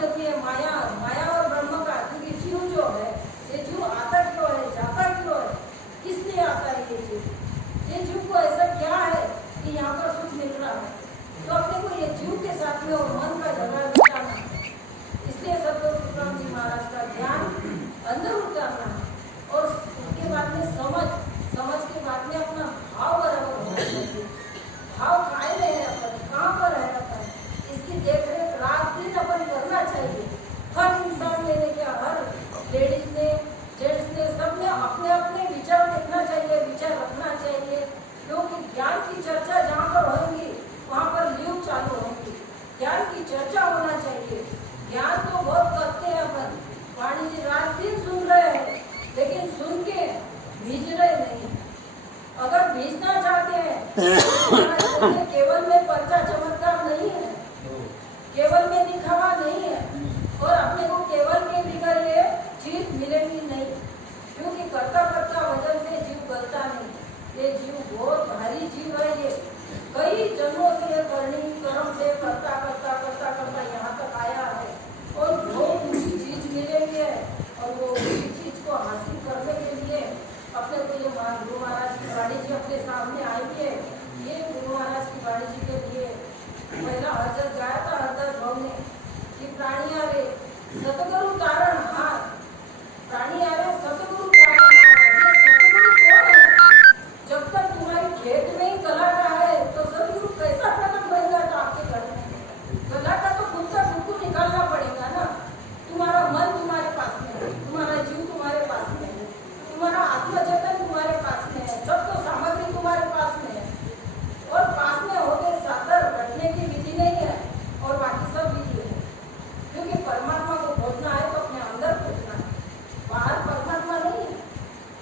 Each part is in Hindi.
देती है माया, माया और ब्रह्म का। क्योंकि जीव जो है, ये जीव आता क्यों है, जाता क्यों है, किस लिए आता है ये जीव? ये जीव को ऐसा क्या है कि यहाँ पर सुख मिल रहा है? तो अपने को ये जीव के साथ में और मन का झगड़ा मिटाना है। इसलिए सतगुरु तुकाराम जी महाराज का ध्यान अंदर उतारना है और उसके बाद में समझ के बाद में अपना भाव बराबर होना चाहिए। भाव काहे में है अपन, कहाँ पर है अपन, इसकी देख रेख रात दिन अपन करना चाहिए। हर इंसान ने, क्या हर लेडीज ने, जेंट्स ने, सबने अपने अपने विचार देखना चाहिए, विचार रखना चाहिए। क्योंकि ज्ञान की चर्चा जहाँ पर होगी वहाँ पर लीव चालू होंगी। ज्ञान की चर्चा होना चाहिए। ज्ञान तो बहुत करते हैं अपन, वाणी जी रात दिन सुन रहे हैं, लेकिन सुन के भीज रहे नहीं। अगर भीजना चाहते हैं केवल में पर्चा चमत्कार नहीं है, केवल में दिखावा नहीं है, और अपने को केवल के बिगड़ ये चीज मिलेगी नहीं। क्योंकि करता करता वजन से जीव गलता नहीं। ये जीव बहुत भारी जीव है। ये कई जन्मों से ये करनी कर्म से करता करता करता करता यहाँ तक आया है, और जो ऊंची चीज मिलेगी है, और वो ऊंची चीज को हासिल करने के लिए अपने को ये गुरु महाराज की वाणी जी अपने सामने आई है। ये गुरु महाराज की वाणी जी के लिए पहला हजरत गाया था हरदास भाव ने कि प्राणी आवे सतगुरु तारण हाथ, प्राणी आवे सतगुरु तारण हाथ। ये सतगुरु कौन है? जब तक तुम्हारी खेत में ही कलाटा है तो सतगुरु कैसा कदम बन जाता आपके घर में? कलाटा तो खुद का खुद को निकालना पड़ेगा ना। तुम्हारा मन तुम्हारे पास में है, तुम्हारा जीव तुम्हारे पास में है, तुम्हारा आत्मचेतन तुम्हारे पास में है, सब तो सामग्री तुम्हारे पास में है। और पास में होकर सादर रखने की विधि नहीं है, और बाकी सब विधि है। क्योंकि परमात्मा को खोजना है तो अपने अंदर खोजना है, बाहर परमात्मा नहीं है।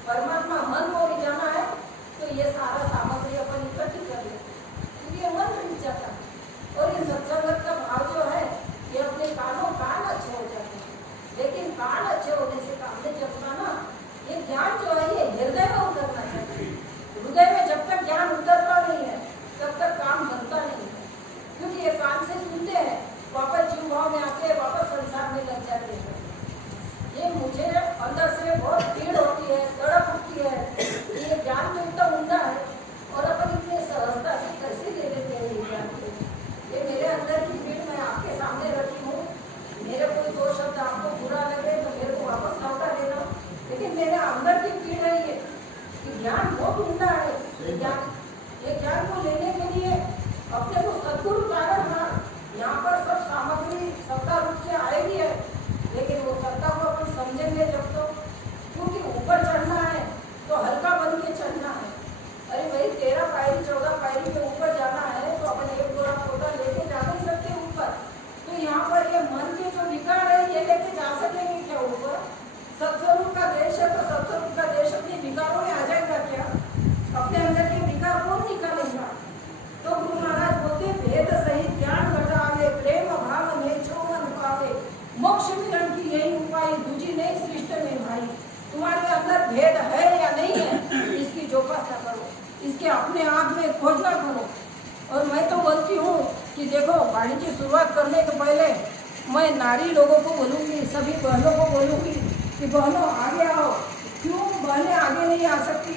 परमात्मा मन को भी जाना है तो ये सारा सामग्री अपन इकट्ठी कर ले, क्योंकि ये मन मिल जाता है। और ये सत्संगत का भाव जो है ये अपने कान अच्छे हो जाते हैं, लेकिन कान अच्छे होने से काम नहीं चलता ना। ये ज्ञान जो है ये हृदय में उतरना चाहिए। हृदय में जब तक ज्ञान उतरता नहीं है तब तक काम बनता नहीं है। क्योंकि ये कान से सुनते हैं, वापस जीव भाव में आते हैं, वापस संसार में लग जाते हैं। ये मुझे अंदर से बहुत पीड़ होती है, तड़प उठती है। ये ज्ञान तो इतना ऊंडा है और अपन इतने सहजता से कैसे ले लेते हैं ये ज्ञान को। ये मेरे अंदर की पीड़ मैं आपके सामने रखी हूँ। मेरे कोई दो शब्द आपको बुरा लगे तो मेरे को वापस लौटा देना, लेकिन मेरे अंदर की पीड़ है ये कि ज्ञान बहुत ऊंडा है। ये ज्ञान को लेने के लिए अपने को सद्गुरु कारण ना, यहाँ पर सब सामग्री सत्ता रूप से आएगी है, लेकिन वो सत्ता को अपन समझेंगे जब तो। क्योंकि ऊपर चढ़ना है तो हल्का बन के चढ़ना है। अरे भाई 13 पायरी 14 पायरी के ऊपर जाना है तो अपन एक गोरा पौधा लेके जा नहीं सकते ऊपर। तो यहाँ पर ये मन के जो विकार है ये लेके जा सकेंगे क्या ऊपर? सत्स्वरूप का देश है तो सत्स्वरूप का देश अपने विकारों में आ जाएगा क्या? अपने अंदर के विकार कौन निकालेगा? तो गुरु महाराज बोलते भेद सहित ज्ञान घटावे, प्रेम भाव ने जो मन पावे, मोक्ष मिलन की यही उपाय, दूजी नहीं सृष्ट में भाई। तुम्हारे अंदर भेद है या नहीं है इसकी जोपासना करो, इसके अपने आप में खोजना करो। और मैं तो बोलती हूँ कि देखो वाणी की शुरुआत करने के पहले मैं नारी लोगों को बोलूँगी, सभी बहनों को बोलूँगी कि बहनों आगे आओ। क्यों बहनें आगे नहीं आ सकती?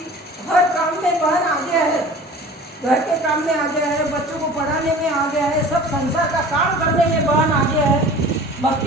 हर काम में बहन आगे है, घर के काम में आगे है, बच्चों को पढ़ाने में आगे है, सब संसार का काम करने में बहन आगे है। भक्ति